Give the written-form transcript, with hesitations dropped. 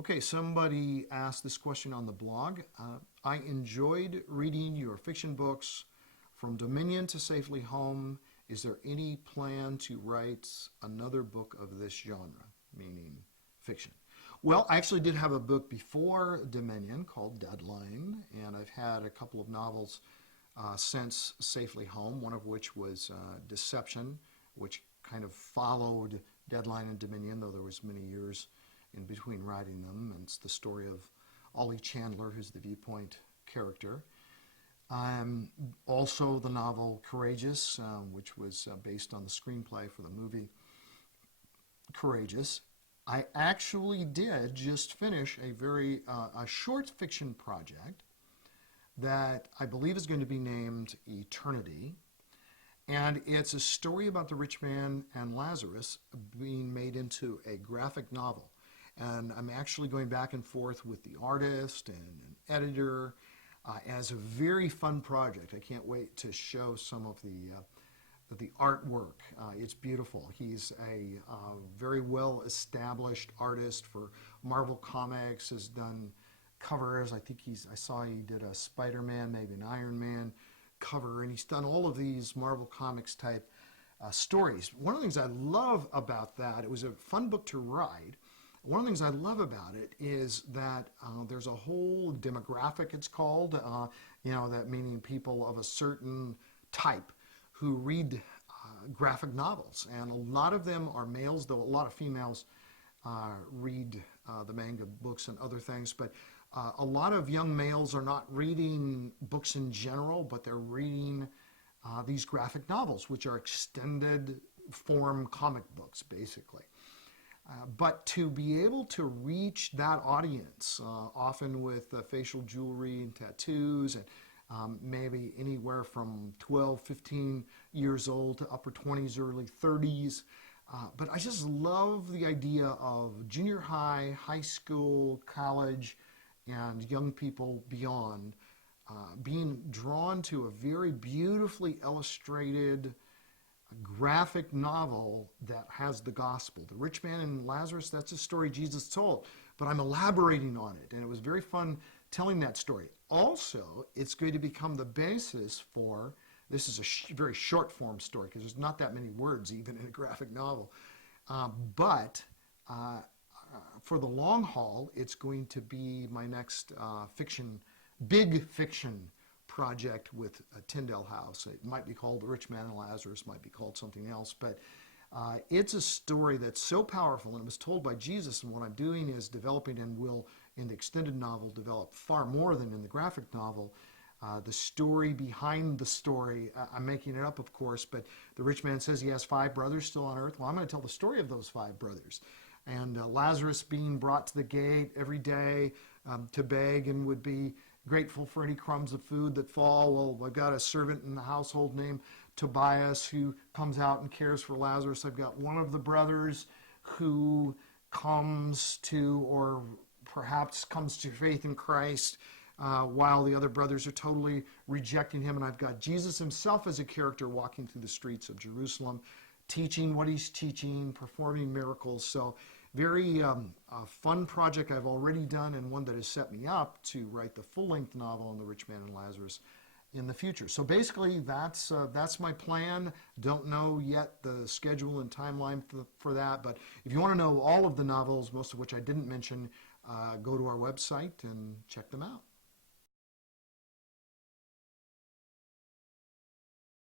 Okay, somebody asked this question on the blog. I enjoyed reading your fiction books from Dominion to Safely Home. Is there any plan to write another book of this genre, meaning fiction? Well, I actually did have a book before Dominion called Deadline, and I've had a couple of novels since Safely Home, one of which was Deception, which kind of followed Deadline and Dominion, though there was many years in between writing them. And it's the story of Ollie Chandler, who's the Viewpoint character. Also the novel Courageous, which was based on the screenplay for the movie Courageous. I actually did just finish a short fiction project that I believe is going to be named Eternity. And it's a story about the rich man and Lazarus being made into a graphic novel. And I'm actually going back and forth with the artist and an editor. And it's a very fun project. I can't wait to show some of the artwork. It's beautiful. He's a very well-established artist for Marvel Comics, has done covers. I saw he did a Spider-Man, maybe an Iron Man cover, and he's done all of these Marvel Comics type stories. One of the things I love about that, it was a fun book to write. One of the things I love about it is that there's a whole demographic, it's called, that meaning people of a certain type who read graphic novels. And a lot of them are males, though a lot of females read the manga books and other things. But a lot of young males are not reading books in general, but they're reading these graphic novels, which are extended form comic books, basically. But to be able to reach that audience, often with facial jewelry and tattoos, and maybe anywhere from 12, 15 years old to upper 20s, early 30s. But I just love the idea of junior high, high school, college, and young people beyond being drawn to a very beautifully illustrated graphic novel that has the gospel. The rich man and Lazarus, that's a story Jesus told, but I'm elaborating on it, and it was very fun telling that story. Also, it's going to become the basis for, this is a very short form story because there's not that many words even in a graphic novel, but for the long haul, it's going to be my next big fiction project with Tyndale House. It might be called The Rich Man and Lazarus, might be called something else, but it's a story that's so powerful, and it was told by Jesus, and what I'm doing is developing and will, in the extended novel, develop far more than in the graphic novel. The story behind the story, I'm making it up, of course, but the rich man says he has 5 brothers still on earth. Well, I'm going to tell the story of those 5 brothers. And Lazarus being brought to the gate every day to beg and would be grateful for any crumbs of food that fall. Well, I've got a servant in the household named Tobias who comes out and cares for Lazarus. I've got one of the brothers who comes to, or perhaps comes to faith in Christ while the other brothers are totally rejecting him. And I've got Jesus himself as a character walking through the streets of Jerusalem, teaching what he's teaching, performing miracles. So very fun project I've already done, and one that has set me up to write the full-length novel on The Rich Man and Lazarus in the future. So basically that's my plan. Don't know yet the schedule and timeline for that, but if you want to know all of the novels, most of which I didn't mention, go to our website and check them out.